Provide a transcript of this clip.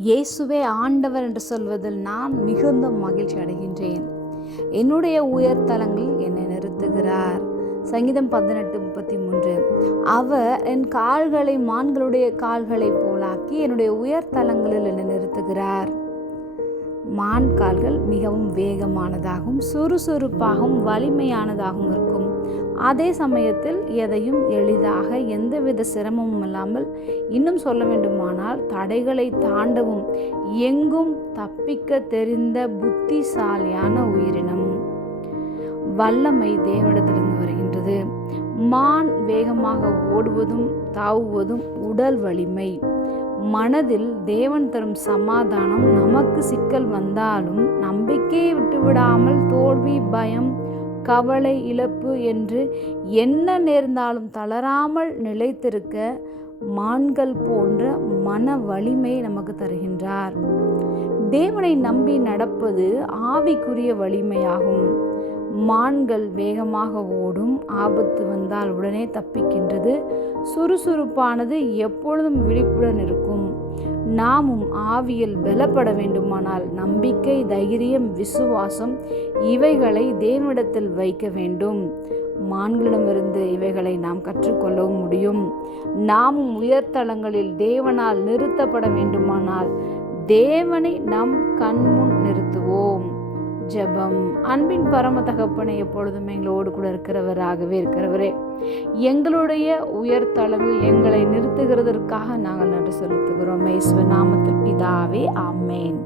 இயேசுவே ஆண்டவர் என்று சொல்வதில் நான் மிகுந்த மகிழ்ச்சி அடைகின்றேன். என்னுடைய உயர்தலங்களில் என்னை நிறுத்துகிறார். சங்கீதம் 18:33. அவர் என் கால்களை மான்களுடைய கால்களைப் போலாக்கி என்னுடைய உயர்தலங்களில் என்னை நிறுத்துகிறார். மான் கால்கள் மிகவும் வேகமானதாகவும் சுறுசுறுப்பாகவும் வலிமையானதாகவும் இருக்கும். அதே சமயத்தில் எதையும் எளிதாக எந்தவித சிரமமும் இல்லாமல், இன்னும் சொல்ல வேண்டுமானால் தடைகளை தாண்டவும் எங்கும் தப்பிக்க தெரிந்த புத்திசாலியான உயிரினம். வல்லமை தேவனிடத்திலிருந்து வருகின்றது. மான் வேகமாக ஓடுவதும் தாவுவதும் உடல் வலிமை. மனதில் தேவன் தரும் சமாதானம். நமக்கு சிக்கல் வந்தாலும் நம்பிக்கையை விட்டுவிடாமல் தோல்வி, பயம், கவலை, இழப்பு என்று என்ன நேர்ந்தாலும் தளராமல் நிலைத்திருக்க மான்கள் போன்ற மன வலிமை நமக்கு தருகின்றார். தேவனை நம்பி நடப்பது ஆவிக்குரிய வலிமையாகும். மான்கள் வேகமாக ஓடும், ஆபத்து வந்தால் உடனே தப்பிக்கின்றது. சுறுசுறுப்பானது எப்பொழுதும் விழிப்புடன் இருக்கும். நாமும் ஆவியில் பலப்பட வேண்டுமானால் நம்பிக்கை, தைரியம், விசுவாசம் இவைகளை தேவனிடத்தில் வைக்க வேண்டும். மான்களிடமிருந்து இவைகளை நாம் கற்றுக்கொள்ளவும் முடியும். நாமும் உயர்தலங்களில் தேவனால் நிறுத்தப்பட வேண்டுமானால் தேவனை நம் கண்முன் நிறுத்துவோம். ஜெபம். அன்பின் பரம தகப்பனை, எப்பொழுதும் எங்களோடு கூட இருக்கிறவரே, எங்களுடைய உயர்தலங்களில் எங்களை நிறுத்துகிறதற்காக நாங்கள் நன்றி செலுத்துகிறோம். இயேசுவின் நாமத்தில் பிதாவே, ஆமென்.